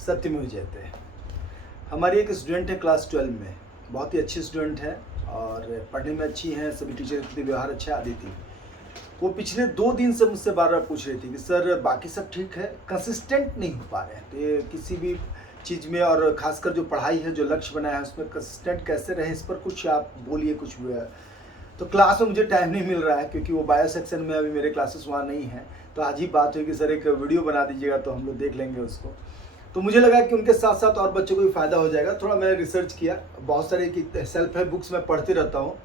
सत्यमेव जयते। हमारी एक स्टूडेंट है क्लास 12 में, बहुत ही अच्छी स्टूडेंट है और पढ़ने में अच्छी हैं, सभी टीचर के प्रति व्यवहार अच्छा है। अदिति, वो पिछले 2 दिन से मुझसे बार-बार पूछ रही थी कि सर बाकी सब ठीक है, कंसिस्टेंट नहीं हो पा रहे हैं। तो ये किसी भी चीज़ में और ख़ासकर जो पढ़ाई है, जो लक्ष्य बनाया है उसमें कंसिस्टेंट कैसे रहें, इस पर कुछ आप बोलिए कुछ भी है। तो क्लास में मुझे टाइम नहीं मिल रहा है क्योंकि वो बायो सेक्शन में अभी मेरे क्लासेस वहाँ नहीं हैं। तो आज ही बात हुई कि सर एक वीडियो बना दीजिएगा, तो हम लोग देख लेंगे उसको। तो मुझे लगा कि उनके साथ साथ और बच्चों को भी फ़ायदा हो जाएगा। थोड़ा मैंने रिसर्च किया, बहुत सारे की सेल्फ हेल्प बुक्स मैं पढ़ते रहता हूँ।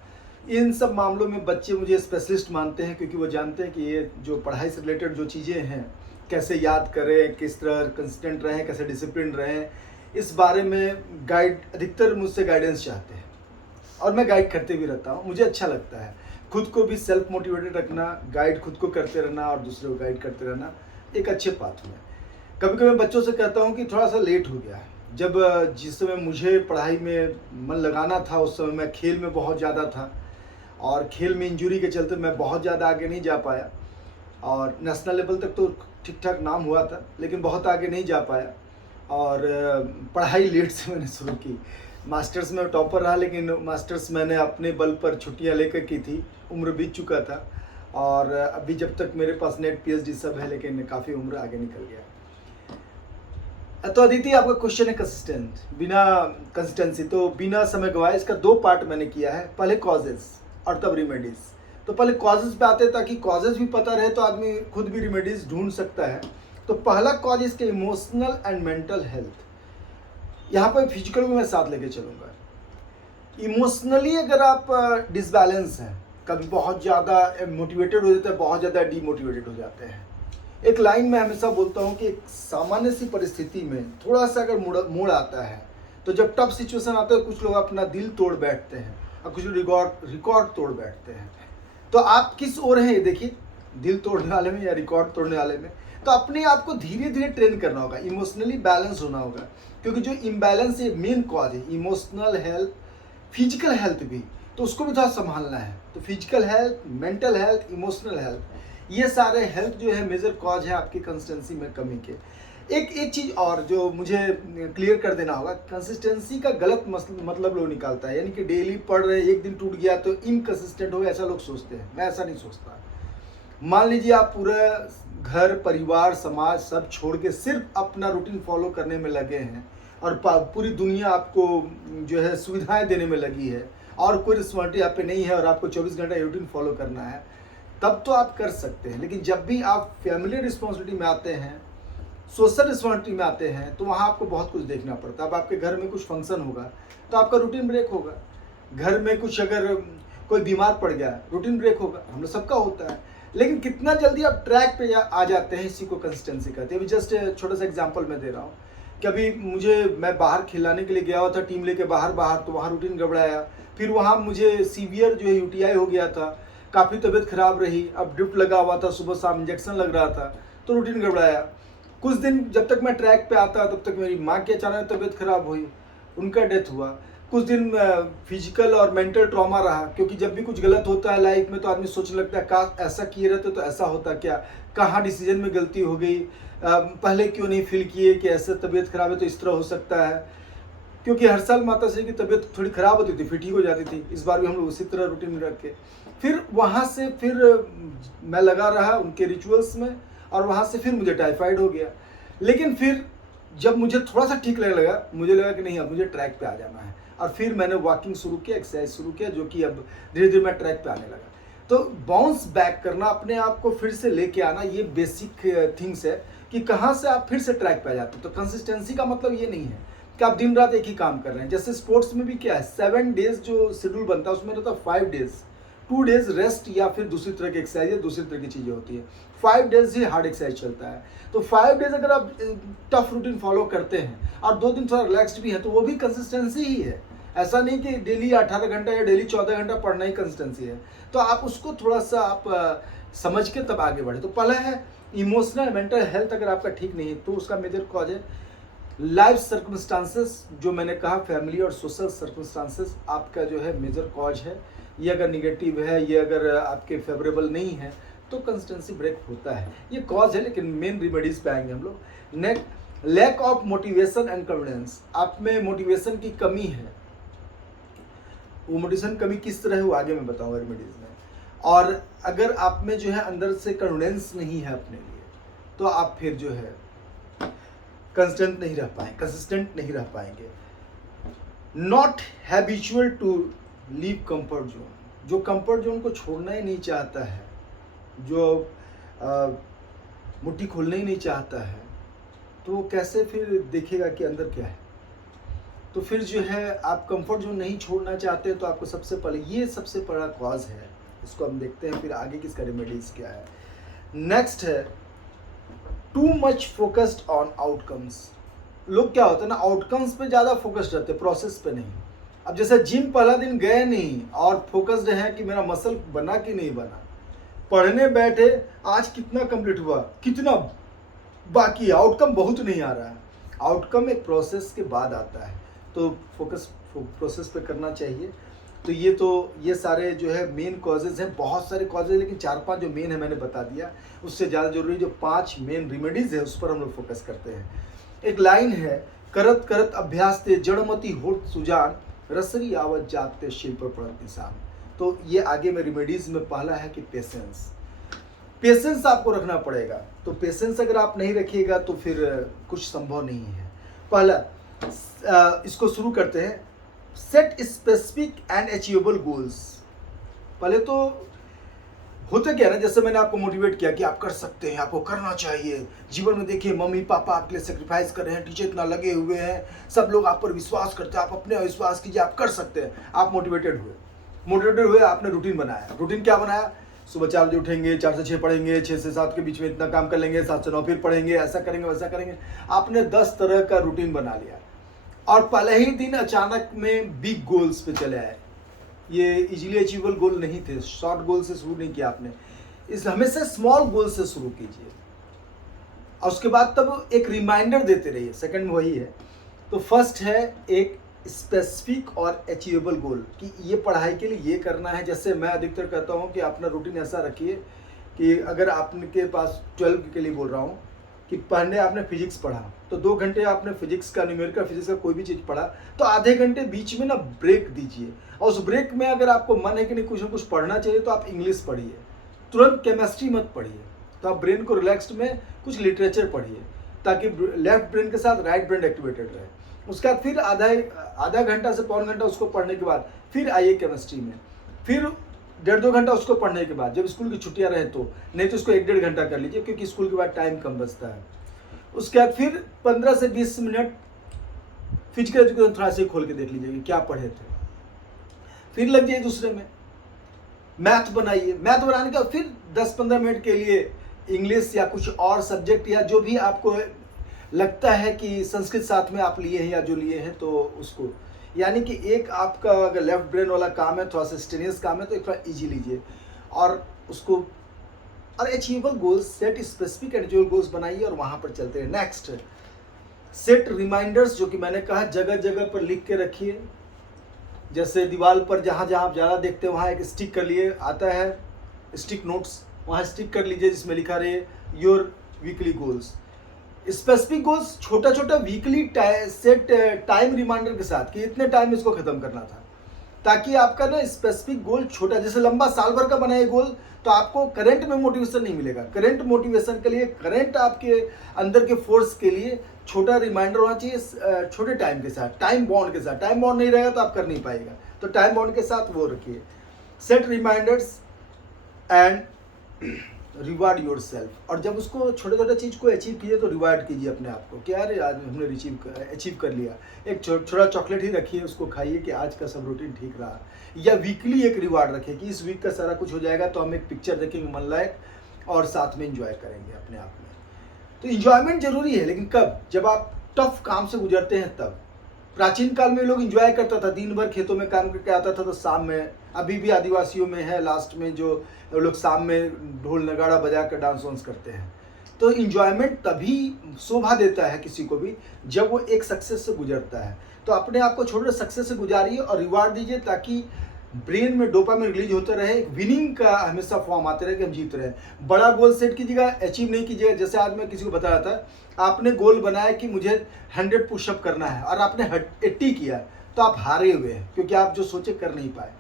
इन सब मामलों में बच्चे मुझे स्पेशलिस्ट मानते हैं क्योंकि वो जानते हैं कि ये जो पढ़ाई से रिलेटेड जो चीज़ें हैं, कैसे याद करें, किस तरह कंसिस्टेंट रहें, कैसे डिसिप्लिन रहें, इस बारे में गाइड अधिकतर मुझसे गाइडेंस चाहते हैं और मैं गाइड करते भी रहता हूँ। मुझे अच्छा लगता है खुद को भी सेल्फ मोटिवेटेड रखना, गाइड खुद को करते रहना और दूसरों को गाइड करते रहना एक अच्छे पाथ में। कभी कभी मैं बच्चों से कहता हूँ कि थोड़ा सा लेट हो गया है। जब जिस समय मुझे पढ़ाई में मन लगाना था उस समय मैं खेल में बहुत ज़्यादा था और खेल में इंजरी के चलते मैं बहुत ज़्यादा आगे नहीं जा पाया और नेशनल लेवल तक तो ठीक ठाक नाम हुआ था, लेकिन बहुत आगे नहीं जा पाया। और पढ़ाई लेट से मैंने शुरू की। मास्टर्स में टॉपर रहा, लेकिन मास्टर्स मैंने अपने बल पर छुट्टियां लेकर की थी, उम्र बीत चुका था। और अभी जब तक मेरे पास नेट पीएचडी सब है, लेकिन काफ़ी उम्र आगे निकल गया। तो अदिति, आपका क्वेश्चन है कंसिस्टेंसी, तो बिना समय गवाए इसका 2 पार्ट मैंने किया है। पहले कॉजेज और तब रिमेडीज। तो पहले कॉजेज पे आते हैं ताकि कॉजेज भी पता रहे तो आदमी खुद भी रिमेडीज ढूंढ सकता है। तो पहला कॉज इसके इमोशनल एंड मेंटल हेल्थ। यहाँ पर फिजिकल को मैं साथ लेके चलूँगा। इमोशनली अगर आप डिसबैलेंस हैं, कभी बहुत ज़्यादा मोटिवेटेड हो जाते हैं, बहुत ज़्यादा डीमोटिवेटेड हो जाते हैं। एक लाइन मैं हमेशा बोलता हूँ कि एक सामान्य सी परिस्थिति में थोड़ा सा अगर मोड़ आता है, तो जब टफ सिचुएशन आता है कुछ लोग अपना दिल तोड़ बैठते हैं और कुछ रिकॉर्ड तोड़ बैठते हैं। तो आप किस ओर हैं ये देखिए, दिल तोड़ने वाले में या रिकॉर्ड तोड़ने वाले में। तो अपने आप को धीरे धीरे ट्रेन करना होगा, इमोशनली बैलेंस होना होगा, क्योंकि जो इम्बैलेंस ये मेन कॉज है। इमोशनल हेल्थ, फिजिकल हेल्थ भी, तो उसको भी थोड़ा संभालना है। तो physical health, mental health, emotional health, ये सारे हेल्थ जो है मेजर कॉज है आपकी कंसिस्टेंसी में कमी के। एक चीज़ और जो मुझे क्लियर कर देना होगा, कंसिस्टेंसी का गलत मतलब लोग निकालता है, यानी कि डेली पढ़ रहे, एक दिन टूट गया तो इनकंसिस्टेंट हो गया, ऐसा लोग सोचते हैं। मैं ऐसा नहीं सोचता। मान लीजिए आप पूरा घर, परिवार, समाज सब छोड़ के सिर्फ अपना रूटीन फॉलो करने में लगे हैं और पूरी दुनिया आपको जो है सुविधाएं देने में लगी है और कोई रिस्पॉन्सिबिलिटी आप पे नहीं है और आपको 24 घंटा रूटीन फॉलो करना है, तब तो आप कर सकते हैं। लेकिन जब भी आप फैमिली रिस्पॉन्सिबिलिटी में आते हैं, सोशल रिस्पॉन्सिबिलिटी में आते हैं, तो वहाँ आपको बहुत कुछ देखना पड़ता है। अब आपके घर में कुछ फंक्शन होगा तो आपका रूटीन ब्रेक होगा। घर में कुछ अगर कोई बीमार पड़ गया, रूटीन ब्रेक होगा, हम लोग सबका होता है। लेकिन कितना जल्दी आप ट्रैक पे आ जाते हैं, इसी को कंसिस्टेंसी कहते हैं। अभी जस्ट छोटा सा एग्जांपल मैं दे रहा हूँ कि अभी मैं बाहर खिलाने के लिए गया हुआ था, टीम लेके बाहर तो वहाँ रूटीन गड़बड़ाया। फिर वहाँ मुझे सीवियर जो है यूटीआई हो गया था, काफ़ी तबीयत खराब रही। अब ड्रिप लगा हुआ था, सुबह शाम इंजेक्शन लग रहा था, तो रूटीन गड़बड़ाया। कुछ दिन जब तक मैं ट्रैक पे आता तब तक मेरी माँ की अचानक तबीयत खराब हुई, उनका डेथ हुआ। कुछ दिन फिजिकल और मेंटल ट्रॉमा रहा, क्योंकि जब भी कुछ गलत होता है लाइफ में तो आदमी सोचने लगता है काश ऐसा किए रहते तो ऐसा होता क्या, कहाँ डिसीजन में गलती हो गई, पहले क्यों नहीं फील किए कि ऐसा तबीयत खराब है तो इस तरह हो सकता है। क्योंकि हर साल माता श्री की तबीयत थोड़ी ख़राब होती थी, फिर ठीक हो जाती थी। इस बार भी हम लोग उसी तरह रूटीन में रख के फिर वहाँ से मैं लगा रहा उनके रिचुअल्स में और वहाँ से फिर मुझे टाइफाइड हो गया। लेकिन फिर जब मुझे थोड़ा सा ठीक लगने लगा, मुझे लगा कि नहीं अब मुझे ट्रैक पे आ जाना है और फिर मैंने वॉकिंग शुरू किया, एक्सरसाइज शुरू किया, जो कि अब धीरे धीरे मैं ट्रैक पे आने लगा। तो बाउंस बैक करना, अपने आप को फिर से लेके आना, ये बेसिक थिंग्स है कि कहाँ से आप फिर से ट्रैक पे आ जाते हो। तो कंसिस्टेंसी का मतलब ये नहीं है कि आप दिन रात एक ही काम कर रहे हैं। जैसे स्पोर्ट्स में भी क्या है, 7 डेज जो शेड्यूल बनता है उसमें रहता है 5 डेज, 2 डेज रेस्ट या फिर दूसरी तरह की एक्सरसाइज या दूसरी तरह की चीज़ें होती है। 5 डेज ही हार्ड एक्सरसाइज चलता है। तो 5 डेज अगर आप टफ रूटीन फॉलो करते हैं और 2 दिन थोड़ा रिलैक्स्ड भी है, तो वो भी कंसिस्टेंसी ही है। ऐसा नहीं कि डेली 18 घंटा या डेली 14 घंटा पढ़ना ही कंसिस्टेंसी है। तो आप उसको थोड़ा सा आप समझ के तब आगे बढ़े। तो पहला है इमोशनल मेंटल हेल्थ, अगर आपका ठीक नहीं है तो उसका मेजर कॉज है लाइफ सर्कमस्टांसेस। जो मैंने कहा, फैमिली और सोशल सर्कमस्टांसेस आपका जो है मेजर कॉज है। ये अगर निगेटिव है, ये अगर आपके फेवरेबल नहीं है, तो कंसिस्टेंसी ब्रेक होता है। ये कॉज है, लेकिन मेन रिमेडीज पे आएंगे हम लोग। Next lack of motivation and confidence, आप में मोटिवेशन की कमी है। वो मोटिवेशन कमी किस तरह है वो आगे मैं बताऊंगा रेमेडीज में। और अगर आप में जो है अंदर से कॉन्फिडेंस नहीं है अपने लिए, तो आप फिर जो है कंसिस्टेंट नहीं रह पाएंगे। Not habitual to leave comfort zone, जो कंफर्ट जोन को छोड़ना ही नहीं चाहता है, जो मुट्ठी खोलना ही नहीं चाहता है, तो वो कैसे फिर देखेगा कि अंदर क्या है। तो फिर जो है आप कंफर्ट जोन नहीं छोड़ना चाहते, तो आपको सबसे पहले ये सबसे बड़ा कॉज है, इसको हम देखते हैं, फिर आगे किसका रेमेडीज क्या है। नेक्स्ट है too much focused on outcomes. लोग क्या होता है ना, आउटकम्स पे ज़्यादा फोकस्ड रहते हैं, प्रोसेस पे नहीं। अब जैसे जिम पहला दिन गए नहीं और फोकस्ड है कि मेरा मसल बना कि नहीं बना, पढ़ने बैठे आज कितना कंप्लीट हुआ, कितना बाकी, आउटकम बहुत नहीं आ रहा है। आउटकम एक प्रोसेस के बाद आता है, तो फोकस प्रोसेस पे करना चाहिए। तो ये सारे जो है मेन कॉजेज़ हैं, बहुत सारे कॉजेज़, लेकिन 4-5 जो मेन है मैंने बता दिया। उससे ज़्यादा जरूरी जो 5 मेन रेमेडीज़ है उस पर हम लोग फोकस करते हैं। एक लाइन है, करत करत अभ्यास ते जड़मती होत सुजान, रसरी आवत जाते शिल्प पड़त निशान। तो ये आगे में रेमेडीज़ में पहला है कि पेशेंस आपको रखना पड़ेगा। तो पेशेंस अगर आप नहीं रखिएगा तो फिर कुछ संभव नहीं है। पहला इसको शुरू करते हैं, set specific and achievable goals. पहले तो होते क्या ना, जैसे मैंने आपको मोटिवेट किया कि आप कर सकते हैं, आपको करना चाहिए। जीवन में देखिए मम्मी पापा आपके लिए सेक्रीफाइस कर रहे हैं, टीचर इतना लगे हुए हैं, सब लोग आप पर विश्वास करते हैं, आप अपने विश्वास कीजिए, आप कर सकते हैं। आप मोटिवेटेड हुए, आपने रूटीन बनाया। रूटीन क्या बनाया, सुबह 4 बजे उठेंगे, 4 से 6 पढ़ेंगे, 6 से 7 के बीच में इतना काम कर लेंगे, 7 से 9 फिर पढ़ेंगे, ऐसा करेंगे वैसा करेंगे। आपने 10 तरह का रूटीन बना लिया और पहले ही दिन अचानक में बिग गोल्स पे चले आए। ये इजीली अचीवेबल गोल नहीं थे, शॉर्ट गोल से शुरू नहीं किया आपने, इस हमेशा स्मॉल गोल से शुरू कीजिए और उसके बाद तब एक रिमाइंडर देते रहिए। सेकंड वही है। तो फर्स्ट है एक स्पेसिफिक और अचीवेबल गोल कि ये पढ़ाई के लिए ये करना है। जैसे मैं अधिकतर कहता हूँ कि अपना रूटीन ऐसा रखिए कि अगर आपके पास 12 के लिए बोल रहा हूँ कि पहले आपने फिजिक्स पढ़ा तो 2 घंटे आपने फिजिक्स का, न्यूमेरिकल फिजिक्स का कोई भी चीज़ पढ़ा, तो आधे घंटे बीच में ना ब्रेक दीजिए। और उस ब्रेक में अगर आपको मन है कि नहीं कुछ ना कुछ पढ़ना चाहिए, तो आप इंग्लिश पढ़िए, तुरंत केमिस्ट्री मत पढ़िए। तो आप ब्रेन को रिलैक्स्ड में कुछ लिटरेचर पढ़िए ताकि लेफ्ट ब्रेन के साथ राइट ब्रेन एक्टिवेटेड रहे। उसके बाद फिर आधा घंटा से पौन घंटा उसको पढ़ने के बाद फिर आइए केमिस्ट्री में, फिर 1.5-2 घंटा उसको पढ़ने के बाद, जब स्कूल की छुट्टियां रहे तो, नहीं तो उसको 1-1.5 घंटा कर लीजिए क्योंकि स्कूल के बाद टाइम कम बचता है। उसके बाद फिर 15 से 20 मिनट फिजिकल एजुकेशन थोड़ा सा खोल के देख लीजिए कि क्या पढ़े थे। फिर लग जाइए दूसरे में, मैथ बनाइए। मैथ बनाने के बाद फिर 10-15 मिनट के लिए इंग्लिश या कुछ और सब्जेक्ट या जो भी आपको लगता है कि संस्कृत साथ में आप लिए हैं या जो लिए हैं तो उसको, यानी कि एक आपका अगर लेफ्ट ब्रेन वाला काम है, थोड़ा सा स्टेनियस काम है, तो एक थोड़ा ईजी लीजिए और उसको। और achievable goals, set specific and achievable goals बनाइए और वहाँ पर चलते हैं। नेक्स्ट, सेट रिमाइंडर्स, जो कि मैंने कहा जगह जगह पर लिख के रखिए। जैसे दीवार पर जहाँ जहाँ आप ज़्यादा देखते हैं वहाँ एक स्टिक कर लिए, आता है स्टिक नोट्स, वहाँ स्टिक कर लीजिए जिसमें लिखा रहे your weekly goals. Specific goals छोटा छोटा वीकली सेट टाइम रिमाइंडर के साथ कि इतने टाइम इसको ख़त्म करना था, ताकि आपका ना स्पेसिफिक गोल छोटा, जैसे लंबा साल भर का बनाए गोल तो आपको करंट में मोटिवेशन नहीं मिलेगा। करंट मोटिवेशन के लिए, करंट आपके अंदर के फोर्स के लिए छोटा रिमाइंडर होना चाहिए, छोटे टाइम के साथ, टाइम बाउंड के साथ। टाइम बाउंड नहीं रहेगा तो आप कर नहीं पाएगा, तो टाइम बाउंड के साथ वो रखिए। Set reminders and reward yourself. और जब उसको छोटे छोटे चीज़ को अचीव कीजिए तो रिवार्ड कीजिए अपने आप को कि यार आज हमने अचीव कर लिया। एक छोटा चॉकलेट ही रखिए, उसको खाइए कि आज का सब रूटीन ठीक रहा। या वीकली एक रिवार्ड रखिए कि इस वीक का सारा कुछ हो जाएगा तो हम एक पिक्चर देखेंगे मन लायक और साथ में इंजॉय करेंगे अपने आप में। तो इंजॉयमेंट जरूरी है, लेकिन कब, जब आप टफ काम से गुजरते हैं तब। प्राचीन काल में लोग इंजॉय करता था, दिन भर खेतों में काम करके आता था तो शाम में, अभी भी आदिवासियों में है लास्ट में जो लोग शाम में ढोल नगाड़ा बजा कर डांस वांस करते हैं। तो इंजॉयमेंट तभी शोभा देता है किसी को भी जब वो एक सक्सेस से गुजरता है। तो अपने आप को छोटे सक्सेस से गुजारिए और रिवार्ड दीजिए, ताकि ब्रेन में डोपामिन रिलीज होते रहे, एक विनिंग का हमेशा फॉर्म आते रहे कि हम जीत रहे हैं। बड़ा गोल सेट कीजिएगा, अचीव नहीं कीजिएगा। जैसे आज मैं किसी को बता रहा था, आपने गोल बनाया कि मुझे 100 पुशअप करना है और आपने 80 किया, तो आप हारे हुए हैं, क्योंकि आप जो सोचे कर नहीं पाए।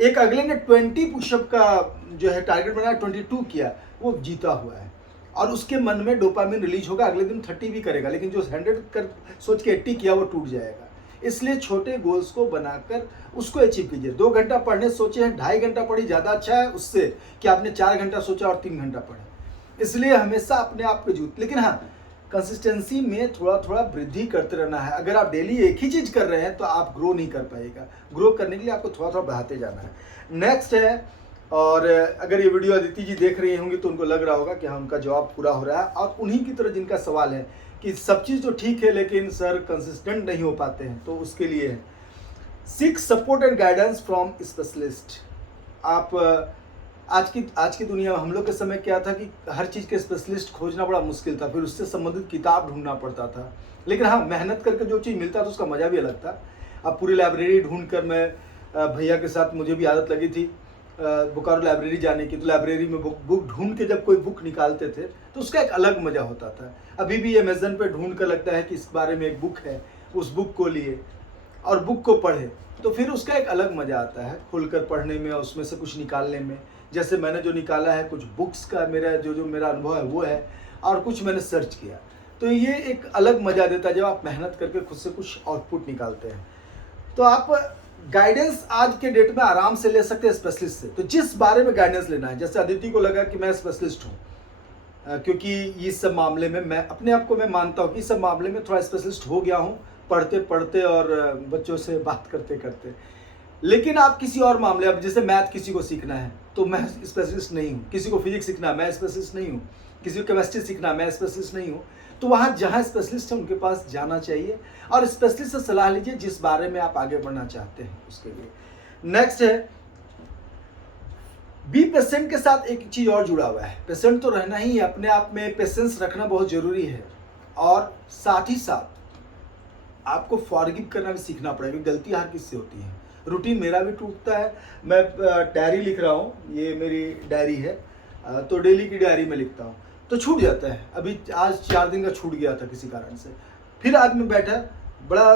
एक अगले ने 20 पुशअप का जो है टारगेट बनाया, 22 किया, वो जीता हुआ है और उसके मन में डोपामिन रिलीज होगा, अगले दिन 30 भी करेगा, लेकिन जो 100 कर सोच के 80 किया वो टूट जाएगा। इसलिए छोटे गोल्स को बनाकर उसको अचीव कीजिए। 2 घंटा पढ़ने सोचे हैं, 2.5 घंटा पढ़ी ज़्यादा अच्छा है उससे कि आपने 4 घंटा सोचा और 3 घंटा पढ़े। इसलिए हमेशा अपने आप को जूत, लेकिन हाँ, कंसिस्टेंसी में थोड़ा थोड़ा वृद्धि करते रहना है। अगर आप डेली एक ही चीज़ कर रहे हैं तो आप ग्रो नहीं कर पाएगा। ग्रो करने के लिए आपको थोड़ा थोड़ा बढ़ाते जाना है। नेक्स्ट है, और अगर ये वीडियो अदिति जी देख रही होंगी तो उनको लग रहा होगा कि हाँ, उनका जवाब पूरा हो रहा है, और उन्हीं की तरह जिनका सवाल है कि सब चीज़ तो ठीक है लेकिन सर कंसिस्टेंट नहीं हो पाते हैं, तो उसके लिए है seek support and guidance from specialist. आप आज की दुनिया में, हम लोग के समय क्या था कि हर चीज़ के स्पेशलिस्ट खोजना बड़ा मुश्किल था, फिर उससे संबंधित किताब ढूंढना पड़ता था। लेकिन हाँ, मेहनत करके जो चीज़ मिलता था उसका मज़ा भी अलग था। अब पूरी लाइब्रेरी ढूंढ कर, मैं भैया के साथ मुझे भी आदत लगी थी बोकारो लाइब्रेरी जाने की, तो लाइब्रेरी में बुक ढूंढ के जब कोई बुक निकालते थे तो उसका एक अलग मज़ा होता था। अभी भी अमेज़न पे ढूंढ कर लगता है कि इस बारे में एक बुक है, उस बुक को लिए और बुक को पढ़े, तो फिर उसका एक अलग मज़ा आता है खुलकर पढ़ने में और उसमें से कुछ निकालने में। जैसे मैंने जो निकाला है, कुछ बुक्स का मेरा जो मेरा अनुभव है वो है, और कुछ मैंने सर्च किया, तो ये एक अलग मज़ा देता है जब आप मेहनत करके खुद से कुछ आउटपुट निकालते हैं। तो आप गाइडेंस आज के डेट में आराम से ले सकते हैं स्पेशलिस्ट से। तो जिस बारे में गाइडेंस लेना है, जैसे अदिति को लगा कि मैं स्पेशलिस्ट हूँ, क्योंकि इस सब मामले में मैं अपने आप को मैं मानता हूँ कि इस सब मामले में थोड़ा स्पेशलिस्ट हो गया हूँ, पढ़ते पढ़ते और बच्चों से बात करते करते। लेकिन आप किसी और मामले, अब जैसे मैथ किसी को सीखना है तो मैं स्पेशलिस्ट नहीं हूँ, किसी को फिजिक्स सीखना है मैं स्पेशलिस्ट नहीं हूँ, किसी को केमिस्ट्री सीखना है मैं स्पेशलिस्ट नहीं हूँ। तो वहाँ जहाँ स्पेशलिस्ट है उनके पास जाना चाहिए और स्पेशलिस्ट से सलाह लीजिए जिस बारे में आप आगे बढ़ना चाहते हैं उसके लिए। नेक्स्ट है, बी पेशेंट के साथ एक चीज़ और जुड़ा हुआ है। पेशेंट तो रहना ही है, अपने आप में पेशेंस रखना बहुत ज़रूरी है, और साथ ही साथ आपको फॉरगिव करना भी सीखना पड़ेगा। गलती हर किससे होती है, रूटीन मेरा भी टूटता है। मैं डायरी लिख रहा हूँ, ये मेरी डायरी है, तो डेली की डायरी में लिखता हूँ, तो छूट जाता है। अभी आज 4 दिन का छूट गया था किसी कारण से, फिर आदमी बैठा, बड़ा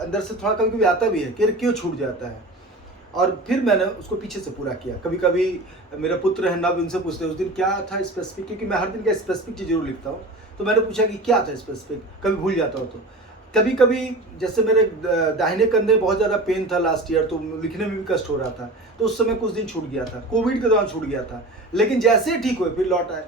अंदर से थोड़ा कभी कभी आता भी है कि क्यों छूट जाता है, और फिर मैंने उसको पीछे से पूरा किया। कभी कभी मेरा पुत्र है नब, उनसे पूछते उस दिन क्या था स्पेसिफिक, क्योंकि मैं हर दिन का स्पेसिफिक चीज़ जरूर लिखता हूँ। तो मैंने पूछा कि क्या था स्पेसिफिक, कभी भूल जाता हो तो। कभी कभी जैसे मेरे दाहिने कंधे बहुत ज़्यादा पेन था लास्ट ईयर, तो लिखने में भी कष्ट हो रहा था, तो उस समय कुछ दिन छूट गया था, कोविड के दौरान छूट गया था, लेकिन जैसे ही ठीक हुए फिर लौट आए।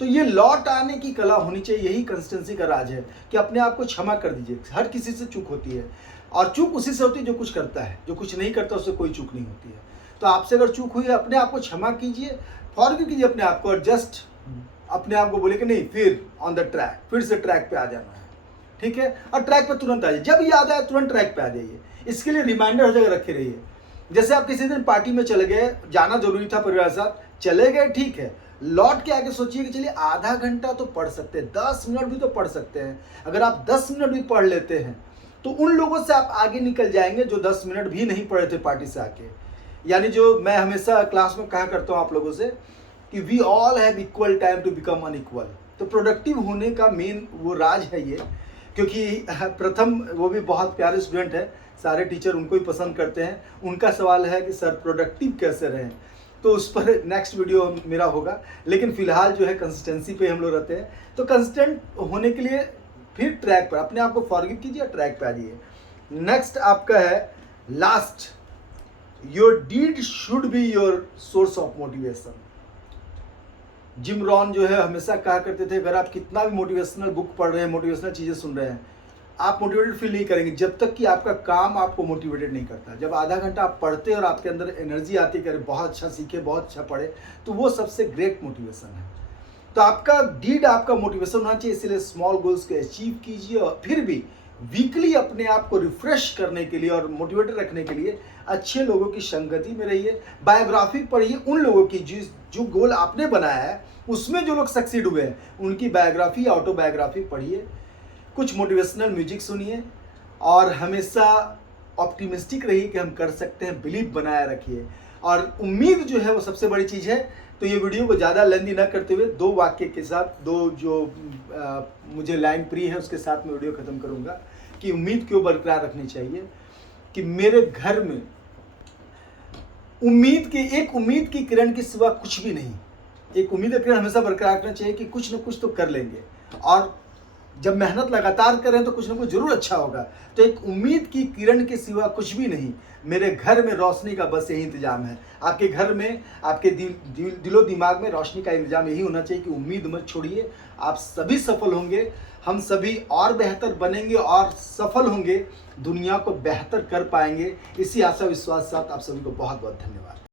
तो ये लौट आने की कला होनी चाहिए, यही कंसिस्टेंसी का राज है कि अपने आप को क्षमा कर दीजिए। हर किसी से चूक होती है, और चूक उसी से होती है जो कुछ करता है, जो कुछ नहीं करता उससे कोई चूक नहीं होती है। तो आपसे अगर चूक हुई है, अपने आप को क्षमा कीजिए, फॉरगिव कीजिए अपने आप को, और जस्ट अपने आप को बोले कि नहीं, फिर ऑन द ट्रैक, फिर से ट्रैक पे आ जाना है, ठीक है। और ट्रैक पे तुरंत आ जाइए, जब याद आए तुरंत ट्रैक पे आ जाइए। इसके लिए रिमाइंडर हर जगह रखे रहिए। जैसे आप किसी दिन पार्टी में चले गए, जाना जरूरी था परिवार के साथ, चले गए, ठीक है, लौट के आके सोचिए कि चलिए आधा घंटा तो पढ़ सकते हैं, 10 मिनट भी तो पढ़ सकते हैं। अगर आप 10 मिनट भी पढ़ लेते हैं तो उन लोगों से आप आगे निकल जाएंगे जो 10 मिनट भी नहीं पढ़े थे पार्टी से आके। यानी जो मैं हमेशा क्लास में कहा करता हूँ आप लोगों से कि we all have equal time to become unequal. तो प्रोडक्टिव होने का मेन वो राज है ये, क्योंकि प्रथम वो भी बहुत प्यारे स्टूडेंट है, सारे टीचर उनको ही पसंद करते हैं। उनका सवाल है कि सर प्रोडक्टिव कैसे रहें, तो उस पर नेक्स्ट वीडियो मेरा होगा। लेकिन फिलहाल जो है कंसिस्टेंसी पे हम लोग रहते हैं। तो कंसिस्टेंट होने के लिए फिर ट्रैक पर अपने आप को फॉरगिव कीजिए, ट्रैक पे आ जाइए। नेक्स्ट आपका है last, your deed should be your source of motivation. Jim Rohn जो है हमेशा कहा करते थे, अगर आप कितना भी मोटिवेशनल बुक पढ़ रहे हैं, मोटिवेशनल चीज़ें सुन रहे हैं, आप मोटिवेटेड फील नहीं करेंगे जब तक कि आपका काम आपको मोटिवेटेड नहीं करता। जब आधा घंटा आप पढ़ते हैं और आपके अंदर एनर्जी आती है कि अरे बहुत अच्छा सीखे, बहुत अच्छा पढ़े, तो वो सबसे ग्रेट मोटिवेशन है। तो आपका डीड आपका मोटिवेशन होना चाहिए। इसलिए स्मॉल गोल्स को अचीव कीजिए, और फिर भी वीकली अपने आप को रिफ्रेश करने के लिए और मोटिवेटेड रखने के लिए अच्छे लोगों की संगति में रहिए। बायोग्राफी पढ़िए उन लोगों की जो गोल आपने बनाया है उसमें जो लोग सक्सीड हुए हैं, उनकी बायोग्राफी, ऑटोबायोग्राफी पढ़िए। कुछ मोटिवेशनल म्यूजिक सुनिए, और हमेशा ऑप्टिमिस्टिक रहिए कि हम कर सकते हैं, बिलीव बनाए रखिए, और उम्मीद जो है वो सबसे बड़ी चीज़ है। तो ये वीडियो को ज़्यादा लेंदी ना करते हुए 2 वाक्य के साथ, 2 जो मुझे लाइन प्रिय है उसके साथ मैं वीडियो ख़त्म करूँगा कि उम्मीद क्यों बरकरार रखनी चाहिए। कि मेरे घर में एक उम्मीद की किरण के सिवा कुछ भी नहीं। एक उम्मीद का किरण हमेशा बरकरार रखना चाहिए कि कुछ न कुछ तो कर लेंगे, और जब मेहनत लगातार करें तो कुछ ना कुछ जरूर अच्छा होगा। तो एक उम्मीद की किरण के सिवा कुछ भी नहीं। मेरे घर में रोशनी का बस यही इंतजाम है। आपके घर में, आपके दिलो दिमाग में रोशनी का इंतजाम यही होना चाहिए कि उम्मीद मत छोड़िए। आप सभी सफल होंगे, हम सभी और बेहतर बनेंगे और सफल होंगे, दुनिया को बेहतर कर पाएंगे। इसी आशा विश्वास के साथ आप सभी को बहुत बहुत धन्यवाद।